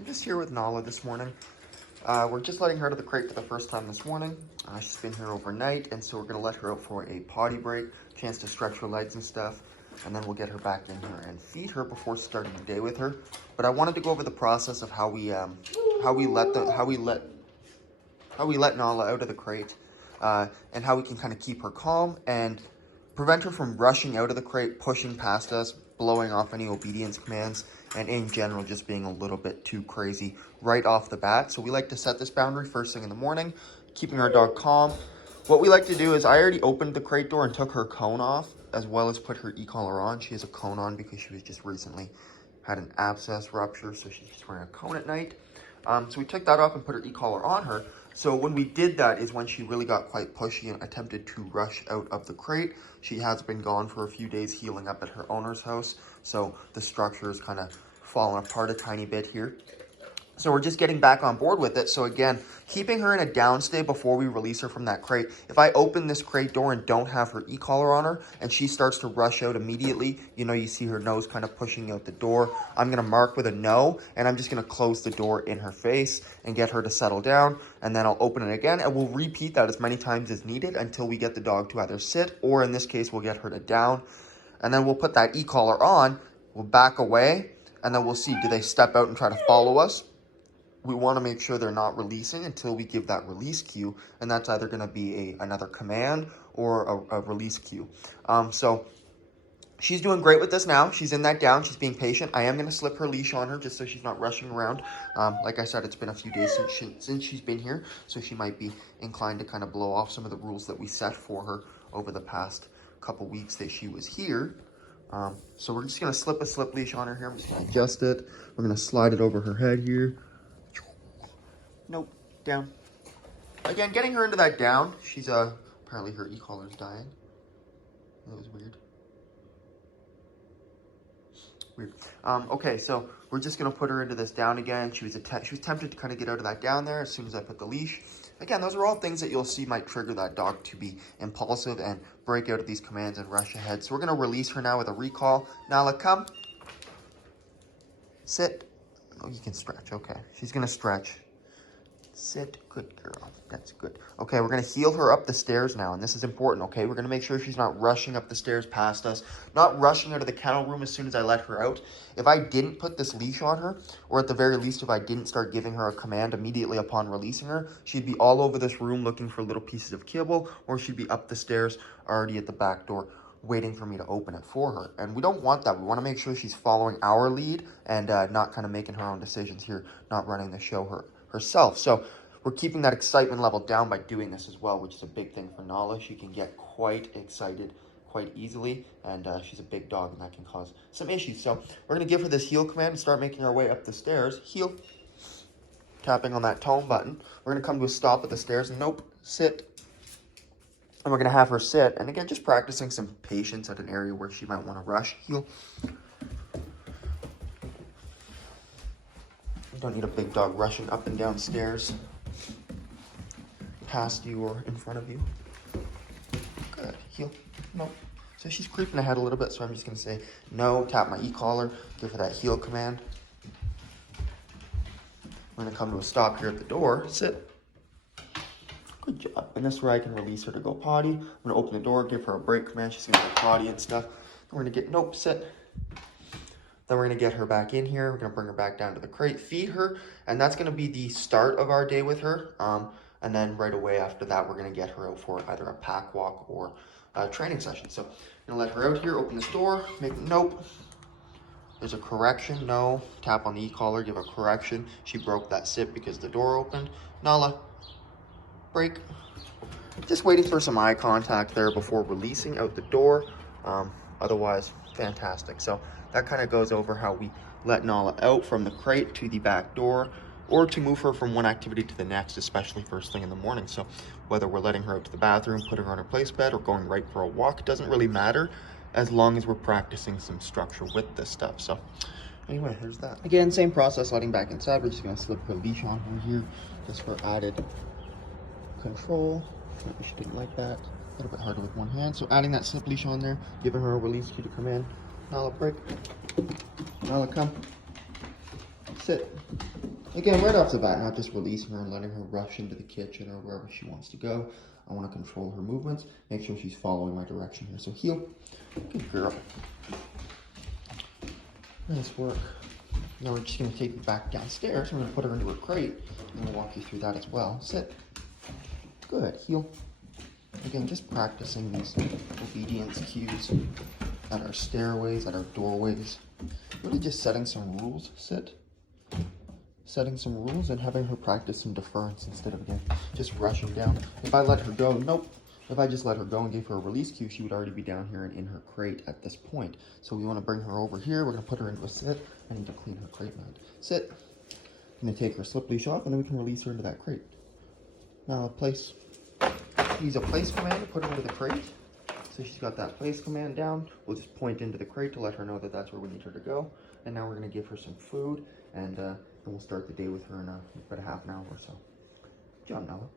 I'm just here with Nala this morning. We're just letting her out of the crate for the first time this morning. She's been here overnight, and so we're gonna let her out for a potty break, chance to stretch her legs and stuff, and then we'll get her back in here and feed her before starting the day with her. But I wanted to go over the process of how we let Nala out of the crate, and how we can kind of keep her calm and prevent her from rushing out of the crate, pushing past us, blowing off any obedience commands, and in general just being a little bit too crazy right off the bat. So we like to set this boundary first thing in the morning, keeping our dog calm. What we like to do is I already opened the crate door and took her cone off, as well as put her e-collar on. She has a cone on because she was just recently had an abscess rupture, so she's just wearing a cone at night. So we took that off and put her e-collar on her. So when we did that is when she really got quite pushy and attempted to rush out of the crate. She has been gone for a few days healing up at her owner's house. So the structure is kind of falling apart a tiny bit here. So we're just getting back on board with it. So again, keeping her in a downstay before we release her from that crate. If I open this crate door and don't have her e-collar on her and she starts to rush out immediately, you know, you see her nose kind of pushing out the door, I'm going to mark with a no, and I'm just going to close the door in her face and get her to settle down. And then I'll open it again, and we'll repeat that as many times as needed until we get the dog to either sit, or in this case, we'll get her to down. And then we'll put that e-collar on, we'll back away, and then we'll see, do they step out and try to follow us? We want to make sure they're not releasing until we give that release cue, and that's either going to be another command or a release cue. So she's doing great with this now. She's in that down. She's being patient. I am going to slip her leash on her just so she's not rushing around. Like I said, it's been a few days since she's been here, so she might be inclined to kind of blow off some of the rules that we set for her over the past couple weeks that she was here. So we're just going to slip a slip leash on her here. I'm just going to adjust it. We're going to slide it over her head here. Nope, down. Again, getting her into that down. She's apparently her e-collar's dying. That was weird. Okay, so we're just gonna put her into this down again. She was tempted to kind of get out of that down there as soon as I put the leash. Again, those are all things that you'll see might trigger that dog to be impulsive and break out of these commands and rush ahead. So we're gonna release her now with a recall. Nala, come. Sit. Oh, you can stretch. Okay, she's gonna stretch. Sit. Good girl. That's good. Okay, we're going to heel her up the stairs now, and this is important, okay? We're going to make sure she's not rushing up the stairs past us, not rushing out of the kennel room as soon as I let her out. If I didn't put this leash on her, or at the very least, if I didn't start giving her a command immediately upon releasing her, she'd be all over this room looking for little pieces of kibble, or she'd be up the stairs already at the back door waiting for me to open it for her. And we don't want that. We want to make sure she's following our lead and not kind of making her own decisions here, not running the show herself. So we're keeping that excitement level down by doing this as well, which is a big thing for Nala. She can get quite excited quite easily, and she's a big dog, and that can cause some issues. So we're going to give her this heel command and start making our way up the stairs. Heel. Tapping on that tone button. We're going to come to a stop at the stairs. Nope. Sit. And we're going to have her sit. And again, just practicing some patience at an area where she might want to rush. Heel. You don't need a big dog rushing up and down stairs past you or in front of you. Good. Heel. No. So she's creeping ahead a little bit, so I'm just going to say no, tap my e-collar, give her that heel command. We're going to come to a stop here at the door. Sit. Good job. And this is where I can release her to go potty. I'm going to open the door, give her a break command. She's going to go potty and stuff. Then we're going to get, nope, sit. Then we're going to get her back in here. We're going to bring her back down to the crate, feed her, and that's going to be the start of our day with her. And then right away after that, we're going to get her out for either a pack walk or a training session. So I'm going to let her out here, open this door, make nope. There's a correction, no. Tap on the e-collar, give a correction. She broke that sit because the door opened. Nala, break. Just waiting for some eye contact there before releasing out the door. Otherwise, fantastic. So that kind of goes over how we let Nala out from the crate to the back door, or to move her from one activity to the next, especially first thing in the morning. So whether we're letting her out to the bathroom, putting her on her place bed, or going right for a walk, doesn't really matter as long as we're practicing some structure with this stuff. So anyway, there's that. Again, same process, letting back inside. We're just gonna slip her leash on her here just for added control. Maybe she didn't like that. A little bit harder with one hand. So adding that slip leash on there, giving her a release cue to come in. Nala, break. Nala, come. Sit. Again, right off the bat, not just releasing her and letting her rush into the kitchen or wherever she wants to go. I want to control her movements, make sure she's following my direction here. So heel, good girl. Nice work. Now we're just going to take her back downstairs. We're going to put her into her crate, and we'll walk you through that as well. Sit. Good. Heel. Again, just practicing these obedience cues at our stairways, at our doorways. Really just setting some rules. Sit. Setting some rules and having her practice some deference instead of, again, just rushing down. If I let her go, nope. If I just let her go and gave her a release cue, she would already be down here and in her crate at this point. So we want to bring her over here. We're going to put her into a sit. I need to clean her crate mat. Sit. I'm going to take her slip leash off, and then we can release her into that crate. Now place. Use a place command to put her into the crate. So she's got that place command down. We'll just point into the crate to let her know that that's where we need her to go. And now we're going to give her some food, and we'll start the day with her in about a half an hour or so. Good job, Nala.